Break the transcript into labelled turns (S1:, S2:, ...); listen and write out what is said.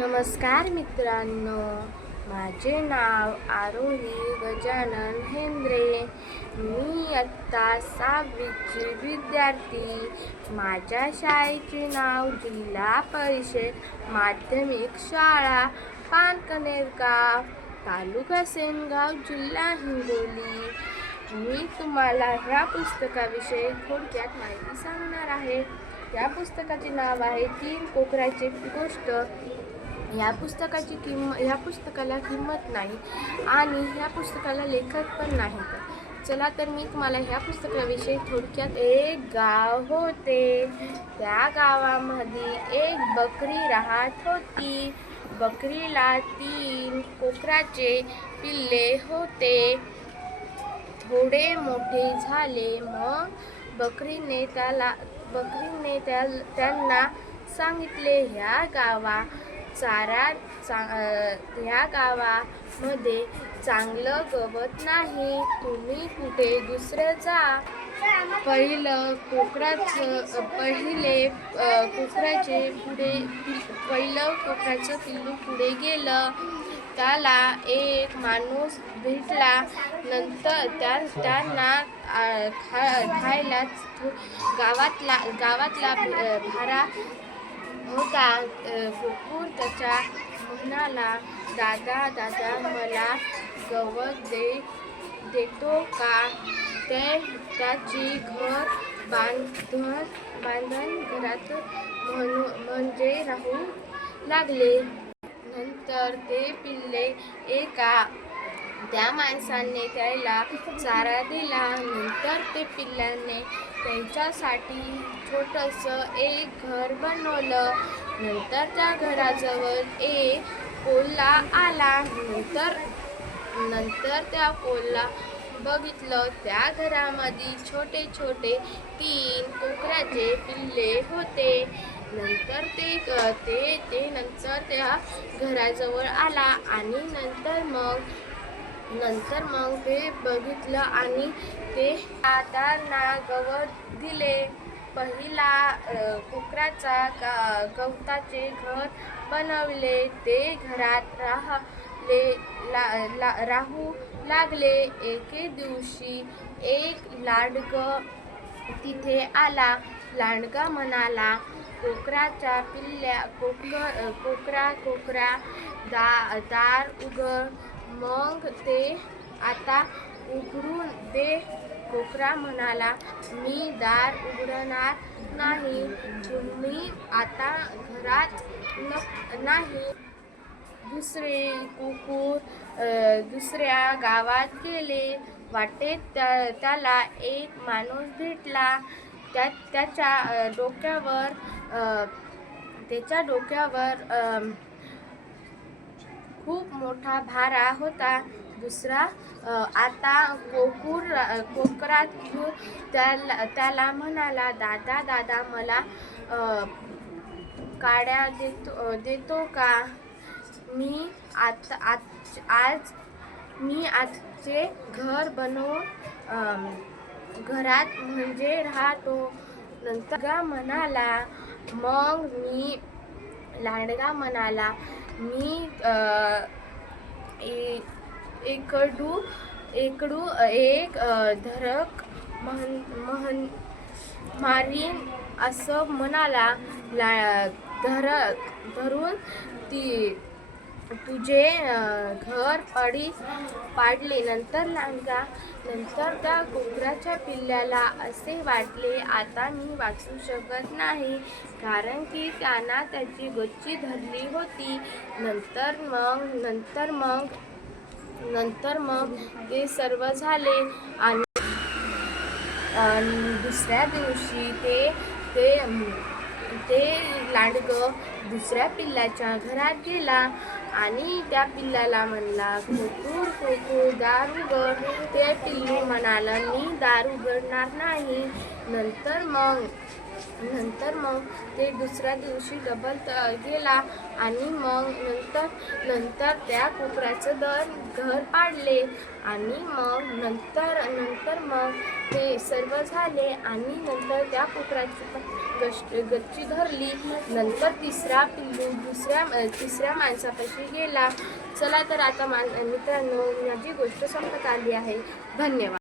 S1: नमस्कार मित्रांनो. माझे नाव आरोही गजानन हेंद्रे. मी आत्ता सहावीची विद्यार्थी. माझ्या शाळेचे नाव जिल्हा परिषद माध्यमिक शाळा पानकनेरगाव तालुका सेनगाव जिल्हा हिंगोली. मी तुम्हाला ह्या पुस्तकाविषयी थोडक्यात माहिती सांगणार आहे. या पुस्तकाचे नाव आहे तीन कोकराचे गोष्ट. या पुस्तकाची किंमत ह्या पुस्तकाला किंमत नाही आणि ह्या पुस्तकाला लेखक पण नाही चला तर मी तुम्हाला ह्या पुस्तकाविषयी थोडक्यात एक गाव होते. त्या गावामध्ये एक बकरी राहत होती. बकरीला तीन कोकराचे पिल्ले होते. थोडे मोठे झाले. मग बकरीने त्याला बकरीने त्या त्यांना सांगितले ह्या गावा चारा चा ह्या गावामध्ये चांगलं गवत नाही. तुम्ही कुठे दुसरं जा. पहिलं कोकराचं पहिले कोकराचे पुढे पहिलं कोकराचं पिल्लू पुढे गेलं. त्याला एक माणूस भेटला. नंतर त्या त्यांना खा खायला गावातला गावातला भारा होता अं, त्याच्या म्हणाला दादा दादा मला गवत दे देतो का? ते त्याची घर बांधून बांधून घरात म्हणू म्हणजे राहू लागले. नंतर ते पिल्ले एका त्या माणसाने त्याला चारा दिला. नंतर ते पिल्लाने त्यांच्यासाठी छोटंसं एक घर बनवलं. नंतर त्या घराजवळ एक कोल्हा आला. नंतर नंतर त्या कोल्हा बघितलं. त्या घरामध्ये छोटे छोटे तीन कोकराचे पिल्ले होते. नंतर ते ते ते नंतर त्या घराजवळ आला आणि नंतर मग नंतर मग ते बघितलं आणि ते आता गवत दिले. पहिला कुकराचा गवताचे घर बनवले. ते घरात राहले ला, ला राहू लागले. एके दिवशी एक लाडग तिथे आला. लांडगा म्हणाला कोकराच्या पिल्ल्या कोकर कोकरा कोकरा दा दार उघड. मग ते आता उघडून दे कोकरा म्हणाला. मी दार उघडणार नाही. तुम्ही आता घरात न नाही. दुसरे कुकुर दुसऱ्या गावात गेले. वाटेत त्या त्याला एक माणूस भेटला. त्या त्याच्या डोक्यावर त्याच्या डोक्यावर खूप मोठा भारा होता. दुसरा आता कोकूर कोकरात घेऊन त्याला त्याला म्हणाला दादा दादा मला काड्या देतो देतो का? मी आता आज आज मी आजचे घर बनव घरात म्हणजे राहतो. नंतर म्हणाला मग मी लांडगा म्हणाला मी एकडू एकडू एक धरक महन महन मारीन असं म्हणाला ला धरक धरून ती तुझे घर पाडी पाडले. नंतर लांडगा नंतर त्या कुत्र्याच्या पिल्ल्याला असे वाटले आता मी वाचू शकत नाही. कारण की त्यांना त्याची गच्ची धरली होती. नंतर मग नंतर मग नंतर मग ते सर्व झाले. आणि दुसऱ्या दिवशी ते ते ते लांडगं दुसऱ्या पिल्लाच्या घरात गेला आणि त्या पिल्लाला म्हणला खोकूर खोकूर दार उघड ते पिल्लू म्हणाला मी दार उघडणार नाही. नंतर मग नंतर मग ते दुसऱ्या दिवशी डबल तर गेला आणि मग नंतर नंतर त्या कोकराचं दर घर पाडले आणि मग नंतर नंतर मग ते सर्व झाले आणि नंतर त्या कोकराची गश गच्ची धरली. नंतर तिसरा पिल्लू दुसऱ्या तिसऱ्या माणसापाशी गेला. चला तर आता मान मित्रांनो माझी गोष्ट संपत आली आहे. धन्यवाद.